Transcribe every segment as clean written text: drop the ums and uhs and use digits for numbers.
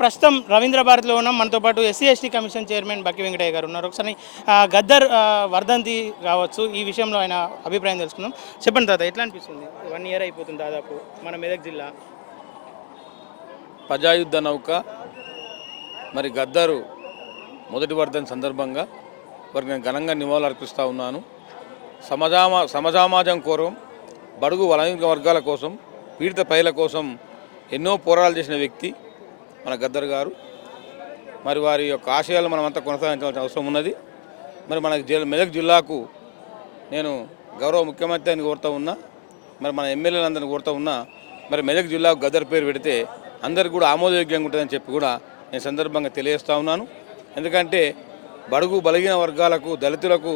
ప్రస్తుతం రవీంద్ర భారతిలో ఉన్నాం. మనతో పాటు ఎస్సీ ఎస్టీ కమిషన్ చైర్మన్ బక్కి వెంకటయ్య గారు ఉన్నారు. ఒకసారి గద్దర్ వర్ధంతి కావచ్చు, ఈ విషయంలో ఆయన అభిప్రాయం తెలుసుకుందాం. చెప్పండి తాత, ఎట్లా అనిపిస్తుంది? 1 ఇయర్ అయిపోతుంది దాదాపు మన మెదక్ జిల్లా. ప్రజాయుద్ధ నౌక మరి గద్దరు మొదటి వర్ధంతి సందర్భంగా వారికి నేను ఘనంగా నివాళులు అర్పిస్తూ ఉన్నాను. సమసమాజం కోరం, బడుగు బలహీన వర్గాల కోసం, పీడిత ప్రజల కోసం ఎన్నో పోరాటాలు చేసిన వ్యక్తి మన గద్దర్ గారు. మరి వారి యొక్క ఆశయాలు మనమంతా కొనసాగించాల్సిన అవసరం ఉన్నది. మరి మన మెదక్ జిల్లాకు నేను గౌరవ ముఖ్యమంత్రిని కోరుతూ ఉన్నా, మరి మన ఎమ్మెల్యేలందరినీ కోరుతూ ఉన్నా, మరి మెదక్ జిల్లాకు గద్దర్ పేరు పెడితే అందరికీ కూడా ఆమోదయోగ్యంగా ఉంటుందని చెప్పి కూడా నేను సందర్భంగా తెలియజేస్తూ ఉన్నాను. ఎందుకంటే బడుగు బలహీన వర్గాలకు, దళితులకు,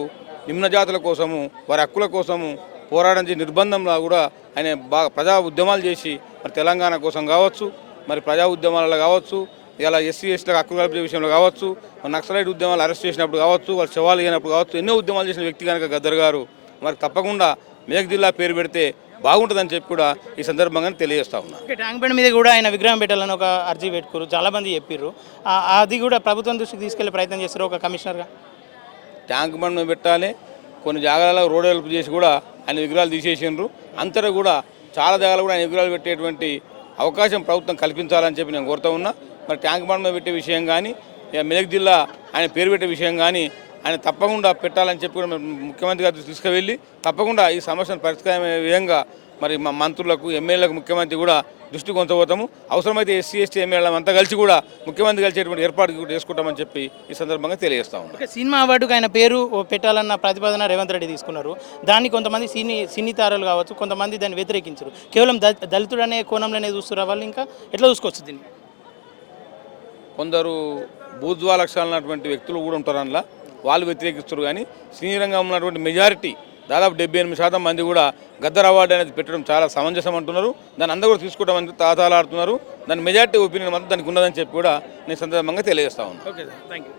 నిమ్నజాతుల కోసము, వారి హక్కుల కోసము పోరాడించి నిర్బంధంలో కూడా ఆయన బాగా ప్రజా ఉద్యమాలు చేసి మరి తెలంగాణ కోసం కావచ్చు, మరి ప్రజా ఉద్యమాలలో కావచ్చు, ఇలా ఎస్సీ ఎస్టీలకు హక్కులు కల్పించే విషయంలో కావచ్చు, నక్సలైట్ ఉద్యమాలు అరెస్ట్ చేసినప్పుడు కావచ్చు, వాళ్ళు శవాలు అయినప్పుడు కావచ్చు, ఎన్నో ఉద్యమాలు చేసిన వ్యక్తి కనుక గద్దర్ గారు మరి తప్పకుండా మెదక్ జిల్లా పేరు పెడితే బాగుంటుందని చెప్పి కూడా ఈ సందర్భంగా తెలియజేస్తా ఉన్నా. ట్యాంక్ బండ్ మీద కూడా ఆయన విగ్రహం పెట్టాలని ఒక అర్జీ పెట్టుకోరు, చాలామంది చెప్పారు. అది కూడా ప్రభుత్వం దృష్టికి తీసుకెళ్లే ప్రయత్నం చేస్తారు ఒక కమిషనర్గా. ట్యాంక్ బండ్ మీద పెట్టాలి, కొన్ని జాగాలలో రోడ్ హెల్ప్ చేసి కూడా ఆయన విగ్రహాలు తీసేసిండ్రు. అంతటా కూడా చాలా జాగాలు కూడా ఆయన విగ్రహాలు పెట్టేటువంటి అవకాశం ప్రభుత్వం కల్పించాలని చెప్పి నేను కోరుతూ ఉన్నా. మరి ట్యాంక్ బండ్ మీద పెట్టే విషయం కానీ, మెదక్ జిల్లా ఆయన పేరు పెట్టే విషయం కానీ ఆయన తప్పకుండా పెట్టాలని చెప్పి కూడా ముఖ్యమంత్రి గారు తీసుకువెళ్ళి తప్పకుండా ఈ సమస్యను పరిష్కారమయ్యే విధంగా మరి మా మంత్రులకు, ఎమ్మెల్యేలకు ముఖ్యమంత్రి కూడా దృష్టి కొంచబోతాము. అవసరమైతే ఎస్సీ ఎస్టీ ఎమ్మెల్యేలు అంతా కలిసి కూడా ముఖ్యమంత్రి కలిసేటువంటి ఏర్పాటు చేసుకుంటామని చెప్పి ఈ సందర్భంగా తెలియజేస్తాము. సినిమా అవార్డుకు ఆయన పేరు పెట్టాలన్న ప్రతిపాదన రేవంత్ రెడ్డి తీసుకున్నారు. దాన్ని కొంతమంది సినీ తారలు కావచ్చు, కొంతమంది దాన్ని వ్యతిరేకించారు. కేవలం దళితుడు అనే కోణంలోనే చూస్తున్నారు. వాళ్ళు ఇంకా ఎట్లా చూసుకోవచ్చు దీన్ని? కొందరు బూజ్వా లక్షణాలు ఉన్నటువంటి వ్యక్తులు కూడా ఉంటారు, అందులో వాళ్ళు వ్యతిరేకిస్తారు. కానీ సినీ రంగంలో ఉన్నటువంటి మెజారిటీ దాదాపు 78% మంది కూడా గద్దర్ అవార్డు అనేది పెట్టడం చాలా సమంజసం అంటున్నారు. దాన్ని అందరూ కూడా తీసుకుంటామని తాతాలాడుతున్నారు. దాని మెజారిటీ ఒపీనియన్ మాత్రం దానికి ఉన్నదని చెప్పి కూడా నేను సందర్భంగా తెలియజేస్తా ఉన్నాను. Okay sir, thank you.